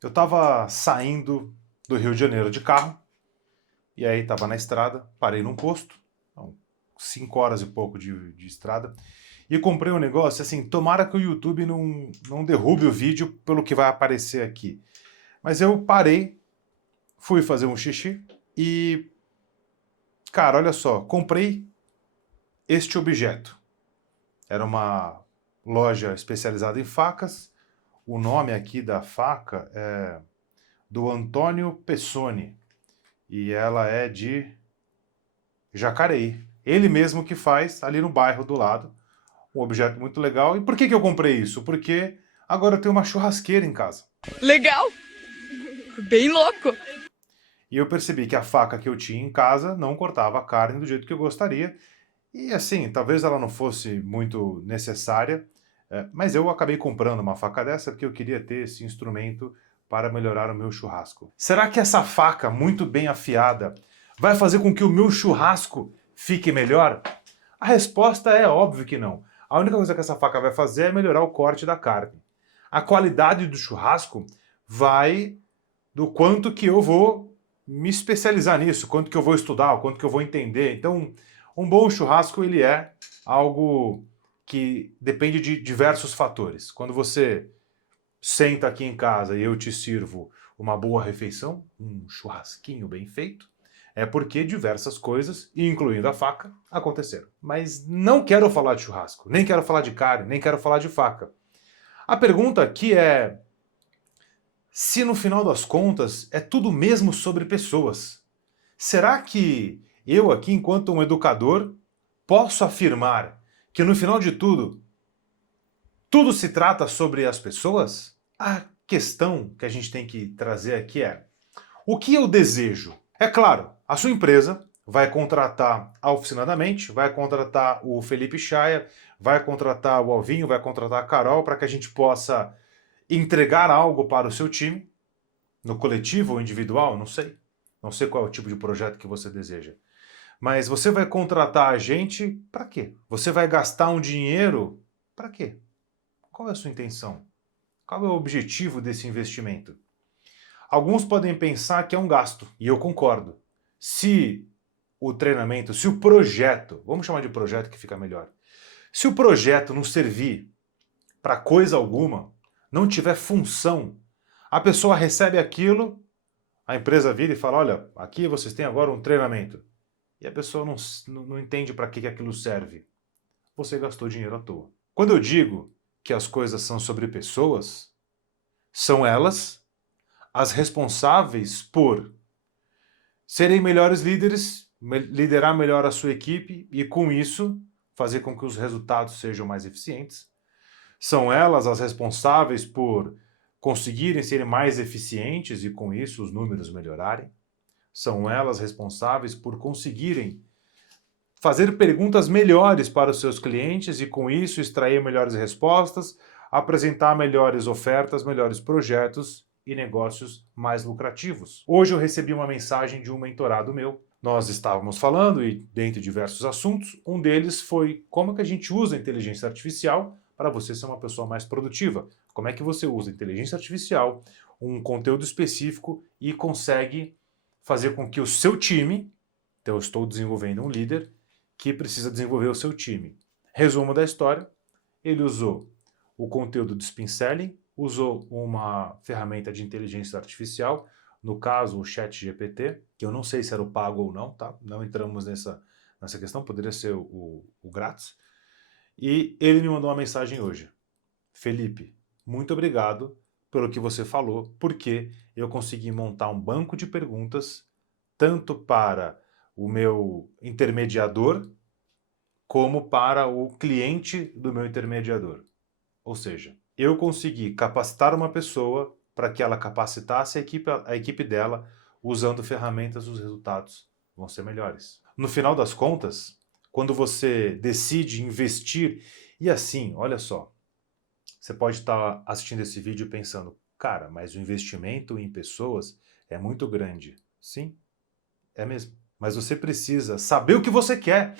Eu estava saindo do Rio de Janeiro de carro, e aí estava na estrada, parei num posto, então, 5 horas e pouco de estrada, e comprei um negócio, assim, tomara que o YouTube não derrube o vídeo pelo que vai aparecer aqui. Mas eu parei, fui fazer um xixi e, cara, olha só, comprei este objeto. Era uma loja especializada em facas, o nome aqui da faca é do Antônio Pessoni, e ela é de Jacareí. Ele mesmo que faz ali no bairro do lado. Um objeto muito legal. E por que eu comprei isso? Porque agora eu tenho uma churrasqueira em casa. Legal, bem louco. E eu percebi que a faca que eu tinha em casa não cortava a carne do jeito que eu gostaria. E assim, talvez ela não fosse muito necessária, mas eu acabei comprando uma faca dessa porque eu queria ter esse instrumento para melhorar o meu churrasco. Será que essa faca muito bem afiada vai fazer com que o meu churrasco fique melhor? A resposta é óbvio que não. A única coisa que essa faca vai fazer é melhorar o corte da carne. A qualidade do churrasco vai do quanto que eu vou me especializar nisso, quanto que eu vou estudar, o quanto que eu vou entender. Então, um bom churrasco ele é algo que depende de diversos fatores. Quando você senta aqui em casa e eu te sirvo uma boa refeição, um churrasquinho bem feito, é porque diversas coisas, incluindo a faca, aconteceram. Mas não quero falar de churrasco, nem quero falar de carne, nem quero falar de faca. A pergunta aqui é se no final das contas é tudo mesmo sobre pessoas. Será que eu aqui, enquanto um educador, posso afirmar que no final de tudo, tudo se trata sobre as pessoas? A questão que a gente tem que trazer aqui é: o que eu desejo? É claro, a sua empresa vai contratar a Oficina da Mente, vai contratar o Felipe Chaia, vai contratar o Alvinho, vai contratar a Carol para que a gente possa entregar algo para o seu time, no coletivo ou individual, não sei. Não sei qual é o tipo de projeto que você deseja. Mas você vai contratar a gente para quê? Você vai gastar um dinheiro para quê? Qual é a sua intenção? Qual é o objetivo desse investimento? Alguns podem pensar que é um gasto, e eu concordo. Se o treinamento, se o projeto, vamos chamar de projeto que fica melhor, se o projeto não servir para coisa alguma, não tiver função, a pessoa recebe aquilo, a empresa vira e fala: olha, aqui vocês têm agora um treinamento. E a pessoa não entende para que aquilo serve. Você gastou dinheiro à toa. Quando eu digo que as coisas são sobre pessoas, são elas as responsáveis por serem melhores líderes, liderar melhor a sua equipe e, com isso, fazer com que os resultados sejam mais eficientes. São elas as responsáveis por conseguirem ser mais eficientes e, com isso, os números melhorarem. São elas responsáveis por conseguirem fazer perguntas melhores para os seus clientes e, com isso, extrair melhores respostas, apresentar melhores ofertas, melhores projetos e negócios mais lucrativos. Hoje eu recebi uma mensagem de um mentorado meu. Nós estávamos falando, e dentre diversos assuntos, um deles foi como que a gente usa a inteligência artificial para você ser uma pessoa mais produtiva. Como é que você usa a inteligência artificial, um conteúdo específico e consegue fazer com que o seu time, então eu estou desenvolvendo um líder, que precisa desenvolver o seu time. Resumo da história, ele usou o conteúdo do Spin Selling, usou uma ferramenta de inteligência artificial, no caso o ChatGPT, que eu não sei se era o pago ou não, tá? Não entramos nessa questão, poderia ser o grátis. E ele me mandou uma mensagem hoje. Felipe, muito obrigado pelo que você falou, porque eu consegui montar um banco de perguntas tanto para o meu intermediador como para o cliente do meu intermediador. Ou seja, eu consegui capacitar uma pessoa para que ela capacitasse a equipe dela usando ferramentas, os resultados vão ser melhores. No final das contas, quando você decide investir, e assim, olha só, você pode estar assistindo esse vídeo pensando, cara, mas o investimento em pessoas é muito grande. Sim, é mesmo. Mas você precisa saber o que você quer.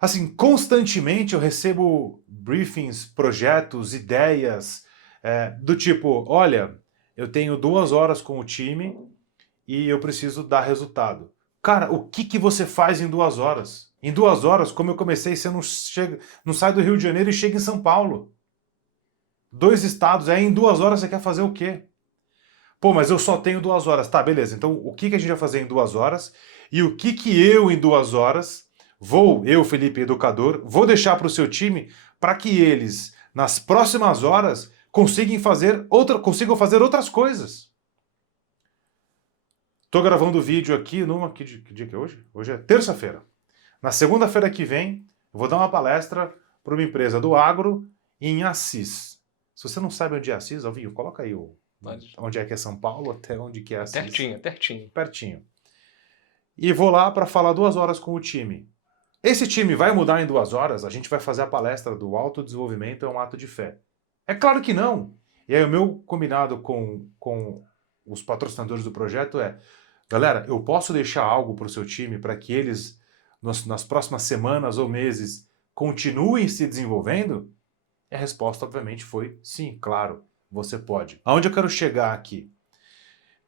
Assim, constantemente eu recebo briefings, projetos, ideias do tipo, olha, eu tenho 2 horas com o time e eu preciso dar resultado. Cara, o que você faz em 2 horas? Em 2 horas, como eu comecei, você não sai do Rio de Janeiro e chega em São Paulo. 2 estados, aí em 2 horas você quer fazer o quê? Pô, mas eu só tenho 2 horas. Tá, beleza. Então o que a gente vai fazer em 2 horas? E o que eu, em 2 horas, eu, Felipe, educador, vou deixar para o seu time para que eles, nas próximas horas, consigam fazer outras coisas. Tô gravando o vídeo aqui numa. Que dia que é hoje? Hoje é terça-feira. Na segunda-feira que vem, eu vou dar uma palestra para uma empresa do agro em Assis. Se você não sabe onde é Assis, Alvinho, coloca aí onde é que é São Paulo, até onde que é Assis. Pertinho. Pertinho. E vou lá para falar 2 horas com o time. Esse time vai mudar em 2 horas? A gente vai fazer a palestra do autodesenvolvimento é um ato de fé. É claro que não. E aí o meu combinado com os patrocinadores do projeto é: galera, eu posso deixar algo para o seu time para que eles, nas próximas semanas ou meses, continuem se desenvolvendo? E a resposta, obviamente, foi sim, claro, você pode. Aonde eu quero chegar aqui?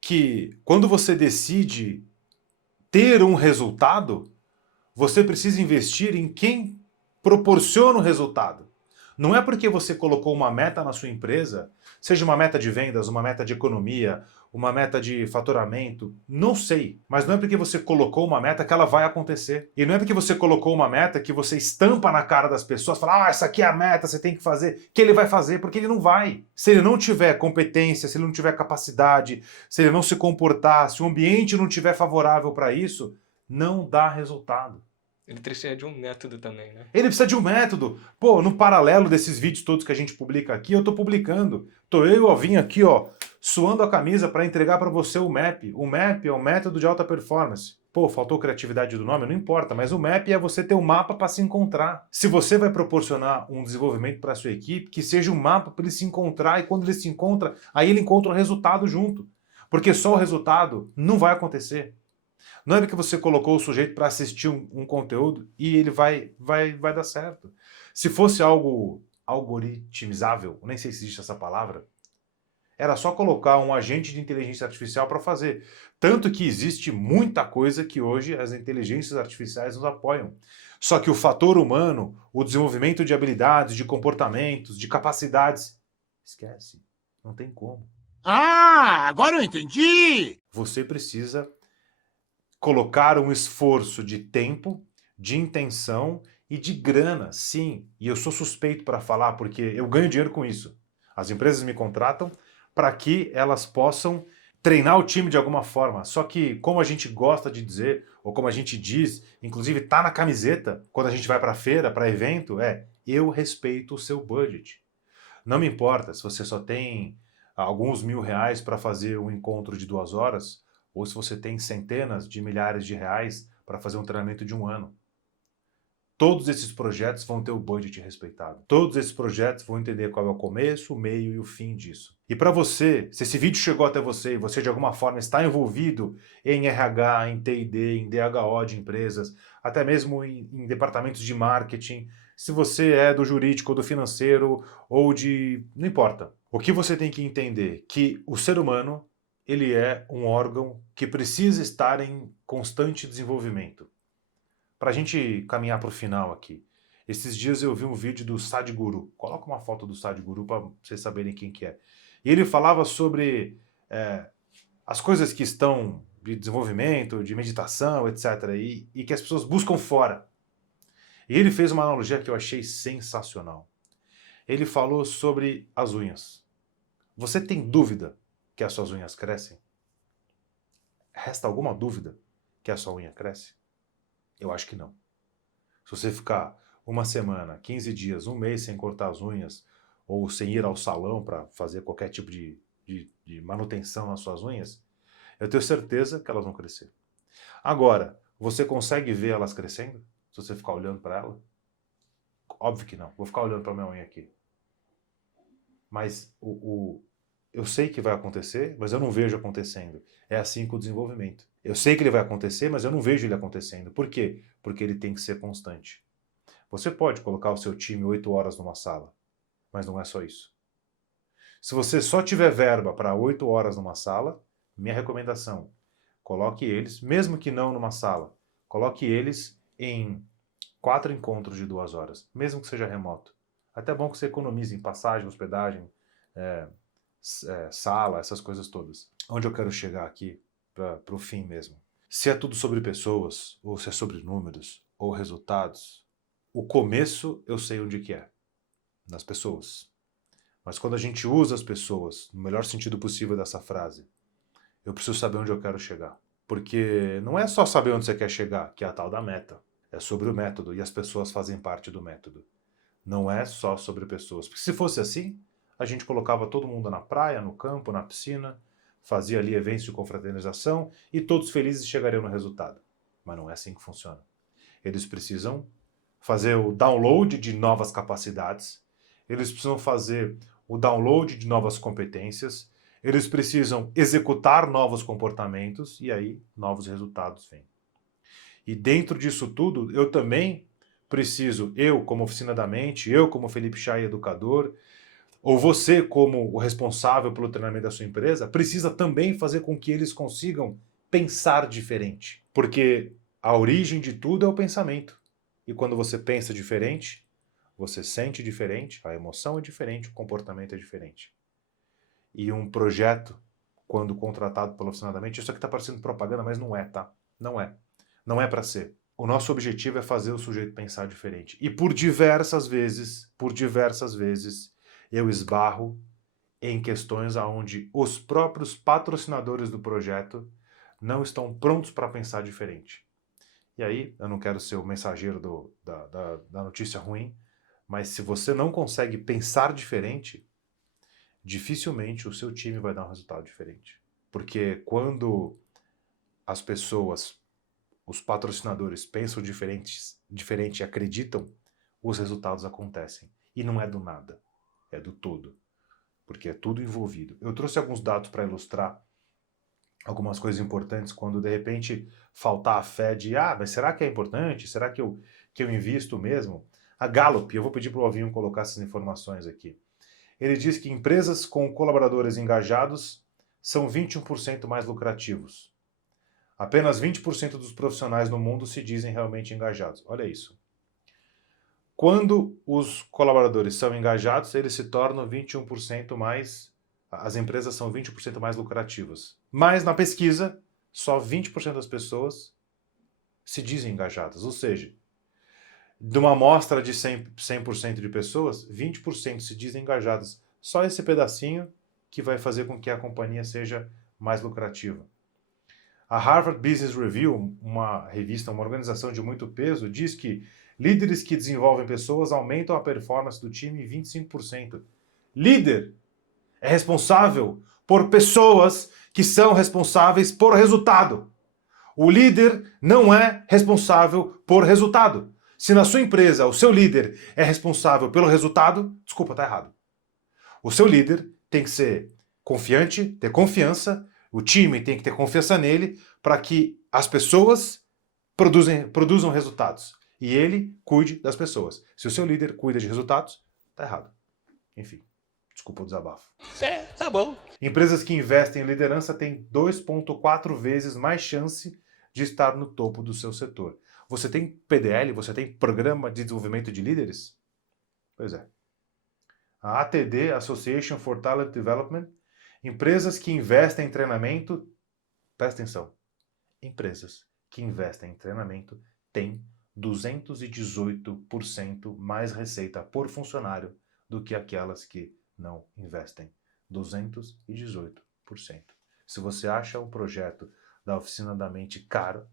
Que quando você decide ter um resultado, você precisa investir em quem proporciona o resultado. Não é porque você colocou uma meta na sua empresa, seja uma meta de vendas, uma meta de economia, uma meta de faturamento, não sei. Mas não é porque você colocou uma meta que ela vai acontecer. E não é porque você colocou uma meta que você estampa na cara das pessoas, fala, essa aqui é a meta, você tem que fazer, que ele vai fazer, porque ele não vai. Se ele não tiver competência, se ele não tiver capacidade, se ele não se comportar, se o ambiente não tiver favorável para isso, não dá resultado. Ele precisa de um método também, né? Ele precisa de um método. Pô, no paralelo desses vídeos todos que a gente publica aqui, eu tô publicando. Tô eu e o Alvinho aqui, ó, suando a camisa para entregar para você o MAP. O MAP é um método de alta performance. Pô, faltou criatividade do nome? Não importa, mas o MAP é você ter um mapa para se encontrar. Se você vai proporcionar um desenvolvimento para sua equipe, que seja um mapa para ele se encontrar, e quando ele se encontra, aí ele encontra o resultado junto. Porque só o resultado não vai acontecer. Não é porque você colocou o sujeito para assistir um conteúdo e ele vai dar certo. Se fosse algo algoritmizável, nem sei se existe essa palavra, era só colocar um agente de inteligência artificial para fazer. Tanto que existe muita coisa que hoje as inteligências artificiais nos apoiam. Só que o fator humano, o desenvolvimento de habilidades, de comportamentos, de capacidades, esquece. Não tem como. Ah, agora eu entendi! Você precisa colocar um esforço de tempo, de intenção e de grana, sim. E eu sou suspeito para falar porque eu ganho dinheiro com isso. As empresas me contratam para que elas possam treinar o time de alguma forma. Só que, como a gente gosta de dizer, ou como a gente diz, inclusive tá na camiseta, quando a gente vai para feira, para evento, eu respeito o seu budget. Não me importa se você só tem alguns R$ 1.000 para fazer um encontro de 2 horas, ou se você tem centenas de milhares de reais para fazer um treinamento de 1 ano. Todos esses projetos vão ter o budget respeitado. Todos esses projetos vão entender qual é o começo, o meio e o fim disso. E para você, se esse vídeo chegou até você e você de alguma forma está envolvido em RH, em T&D, em DHO de empresas, até mesmo em departamentos de marketing, se você é do jurídico ou do financeiro ou de... não importa. O que você tem que entender? Que o ser humano, ele é um órgão que precisa estar em constante desenvolvimento. Para a gente caminhar para o final aqui, esses dias eu vi um vídeo do Sadhguru. Coloca uma foto do Sadhguru para vocês saberem quem que é. E ele falava sobre as coisas que estão de desenvolvimento, de meditação, etc. E que as pessoas buscam fora. E ele fez uma analogia que eu achei sensacional. Ele falou sobre as unhas. Você tem dúvida que as suas unhas crescem? Resta alguma dúvida que a sua unha cresce? Eu acho que não. Se você ficar uma semana, 15 dias, um mês sem cortar as unhas, ou sem ir ao salão para fazer qualquer tipo de manutenção nas suas unhas, eu tenho certeza que elas vão crescer. Agora, você consegue ver elas crescendo? Se você ficar olhando para ela? Óbvio que não. Vou ficar olhando para minha unha aqui. Mas eu sei que vai acontecer, mas eu não vejo acontecendo. É assim com o desenvolvimento. Eu sei que ele vai acontecer, mas eu não vejo ele acontecendo. Por quê? Porque ele tem que ser constante. Você pode colocar o seu time 8 horas numa sala, mas não é só isso. Se você só tiver verba para 8 horas numa sala, minha recomendação, coloque eles, mesmo que não numa sala, coloque eles em 4 encontros de 2 horas, mesmo que seja remoto. Até é bom que você economize em passagem, hospedagem, sala, essas coisas todas. Onde eu quero chegar aqui, para o fim mesmo. Se é tudo sobre pessoas, ou se é sobre números, ou resultados, o começo eu sei onde que é, nas pessoas. Mas quando a gente usa as pessoas, no melhor sentido possível dessa frase, eu preciso saber onde eu quero chegar. Porque não é só saber onde você quer chegar, que é a tal da meta. É sobre o método, e as pessoas fazem parte do método. Não é só sobre pessoas. Porque se fosse assim, a gente colocava todo mundo na praia, no campo, na piscina, fazia ali eventos de confraternização e todos felizes chegariam no resultado. Mas não é assim que funciona. Eles precisam fazer o download de novas capacidades, eles precisam fazer o download de novas competências, eles precisam executar novos comportamentos e aí novos resultados vêm. E dentro disso tudo, eu também preciso, eu como Oficina da Mente, eu como Felipe Chay educador, ou você como o responsável pelo treinamento da sua empresa, precisa também fazer com que eles consigam pensar diferente. Porque a origem de tudo é o pensamento. E quando você pensa diferente, você sente diferente, a emoção é diferente, o comportamento é diferente. E um projeto, quando contratado pela Oficina da Mente, isso aqui está parecendo propaganda, mas não é, tá? Não é. Não é para ser. O nosso objetivo é fazer o sujeito pensar diferente. E por diversas vezes, eu esbarro em questões onde os próprios patrocinadores do projeto não estão prontos para pensar diferente. E aí, eu não quero ser o mensageiro da notícia ruim, mas se você não consegue pensar diferente, dificilmente o seu time vai dar um resultado diferente. Porque quando as pessoas, os patrocinadores pensam diferente e acreditam, os resultados acontecem. E não é do nada, é do todo. Porque é tudo envolvido. Eu trouxe alguns dados para ilustrar algumas coisas importantes quando de repente faltar a fé de mas será que é importante? Será que eu invisto mesmo? A Gallup, eu vou pedir para o Alvinho colocar essas informações aqui. Ele diz que empresas com colaboradores engajados são 21% mais lucrativos. Apenas 20% dos profissionais no mundo se dizem realmente engajados. Olha isso. Quando os colaboradores são engajados, eles se tornam 21% mais... As empresas são 20% mais lucrativas. Mas na pesquisa, só 20% das pessoas se dizem engajadas. Ou seja, de uma amostra de 100% de pessoas, 20% se dizem engajadas. Só esse pedacinho que vai fazer com que a companhia seja mais lucrativa. A Harvard Business Review, uma revista, uma organização de muito peso, diz que líderes que desenvolvem pessoas aumentam a performance do time em 25%. Líder é responsável por pessoas que são responsáveis por resultado. O líder não é responsável por resultado. Se na sua empresa o seu líder é responsável pelo resultado, desculpa, tá errado. O seu líder tem que ser confiante, ter confiança, o time tem que ter confiança nele para que as pessoas produzam resultados. E ele cuide das pessoas. Se o seu líder cuida de resultados, tá errado. Enfim, desculpa o desabafo. Tá bom. Empresas que investem em liderança têm 2,4 vezes mais chance de estar no topo do seu setor. Você tem PDL? Você tem Programa de Desenvolvimento de Líderes? Pois é. A ATD, Association for Talent Development, empresas que investem em treinamento, presta atenção, empresas que investem em treinamento têm 218% mais receita por funcionário do que aquelas que não investem. 218%. Se você acha um projeto da Oficina da Mente caro,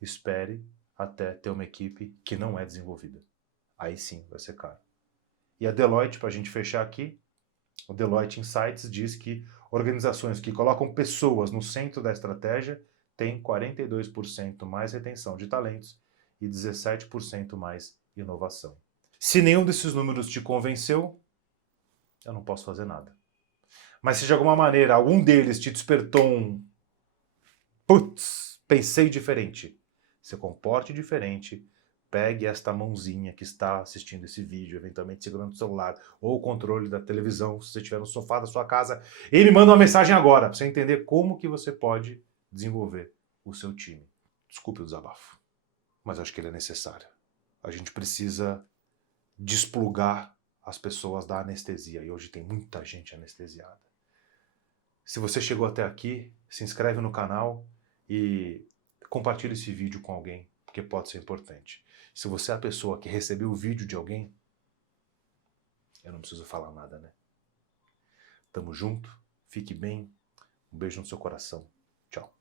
espere até ter uma equipe que não é desenvolvida. Aí sim vai ser caro. E a Deloitte, para a gente fechar aqui, o Deloitte Insights diz que organizações que colocam pessoas no centro da estratégia têm 42% mais retenção de talentos e 17% mais inovação. Se nenhum desses números te convenceu, eu não posso fazer nada. Mas se de alguma maneira algum deles te despertou um putz, pensei diferente, se comporte diferente, pegue esta mãozinha que está assistindo esse vídeo, eventualmente segurando o celular ou o controle da televisão, se você estiver no sofá da sua casa, e me manda uma mensagem agora, para você entender como que você pode desenvolver o seu time. Desculpe o desabafo, mas acho que ele é necessário. A gente precisa desplugar as pessoas da anestesia, e hoje tem muita gente anestesiada. Se você chegou até aqui, se inscreve no canal e compartilhe esse vídeo com alguém, porque pode ser importante. Se você é a pessoa que recebeu o vídeo de alguém, eu não preciso falar nada, né? Tamo junto, fique bem, um beijo no seu coração. Tchau.